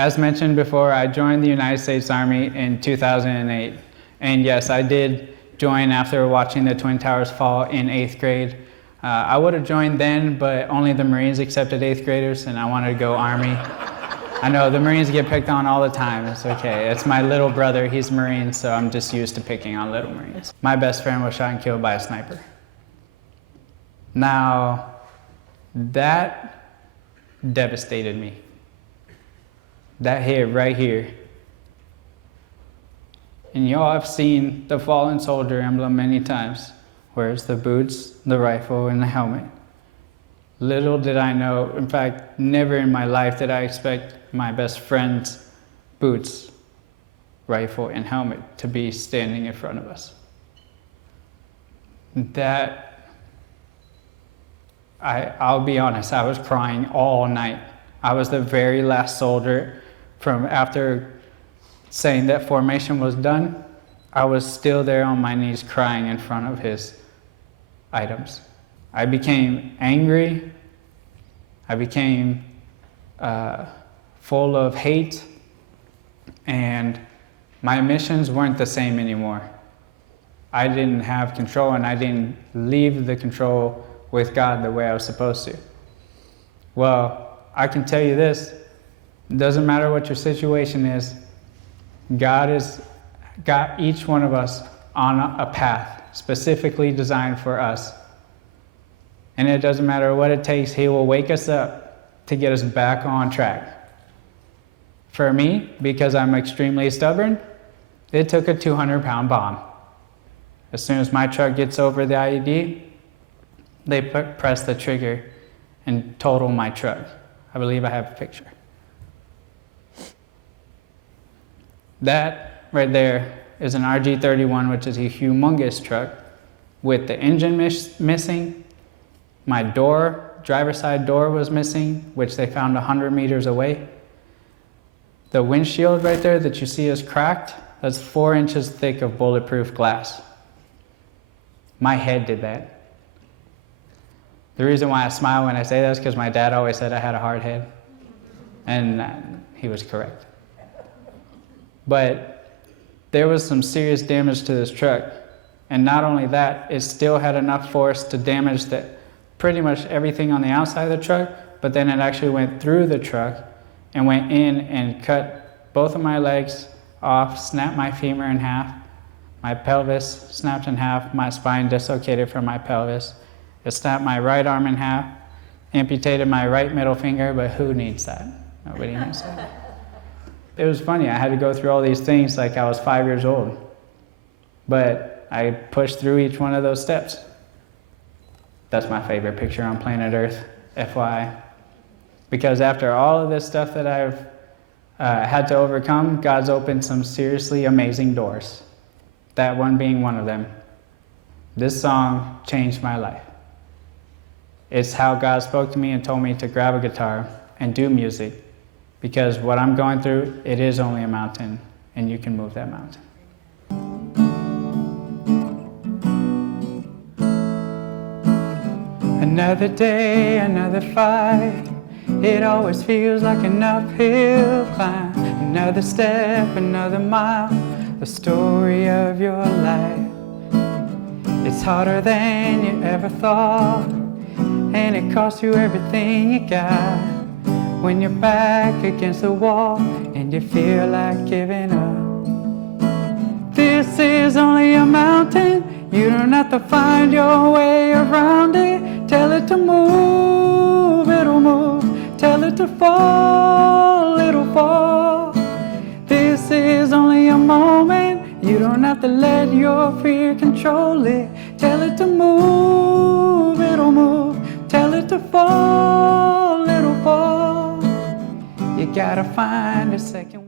As mentioned before, I joined the United States Army in 2008. And yes, I did join after watching the Twin Towers fall in 8th grade. I would have joined then, but only the Marines accepted 8th graders, and I wanted to go Army. I know, the Marines get picked on all the time. It's okay. It's my little brother. He's a Marine, so I'm just used to picking on little Marines. My best friend was shot and killed by a sniper. Now, that devastated me. That hit right here. And y'all have seen the fallen soldier emblem many times, where it's the boots, the rifle, and the helmet. Little did I know, in fact, never in my life did I expect my best friend's boots, rifle, and helmet to be standing in front of us. I'll be honest, I was crying all night. I was the very last soldier from after saying that formation was done. I was still there on my knees crying in front of his items. I became angry. I became full of hate, and my missions weren't the same anymore. I didn't have control, and I didn't leave the control with God the way I was supposed to. Well, I can tell you this, it doesn't matter what your situation is, God has got each one of us on a path specifically designed for us. And it doesn't matter what it takes, He will wake us up to get us back on track. For me, because I'm extremely stubborn, it took a 200-pound bomb. As soon as my truck gets over the IED, they press the trigger and total my truck. I believe I have a picture. That right there is an RG-31, which is a humongous truck with the engine missing. My door, driver's side door was missing, which they found 100 meters away. The windshield right there that you see is cracked. That's 4 inches thick of bulletproof glass. My head did that. The reason why I smile when I say that is because my dad always said I had a hard head. And he was correct. But there was some serious damage to this truck. And not only that, it still had enough force to damage pretty much everything on the outside of the truck, but then it actually went through the truck and went in and cut both of my legs off, snapped my femur in half, my pelvis snapped in half, my spine dislocated from my pelvis. It snapped my right arm in half, amputated my right middle finger, but who needs that? Nobody needs that. It was funny, I had to go through all these things like I was 5 years old. But I pushed through each one of those steps. That's my favorite picture on planet Earth, FYI. Because after all of this stuff that I've had to overcome, God's opened some seriously amazing doors. That one being one of them. This song changed my life. It's how God spoke to me and told me to grab a guitar and do music. Because what I'm going through, it is only a mountain, and you can move that mountain. Another day, another fight. It always feels like an uphill climb. Another step, another mile. The story of your life. It's harder than you ever thought, and it costs you everything you got. When you're back against the wall and you feel like giving up. This is only a mountain. You don't have to find your way around it. Tell it to move, it'll move. Tell it to fall, it'll fall. This is only a moment. You don't have to let your fear control it. Tell it to move, it'll move. Tell it to fall, it'll fall. You gotta find a second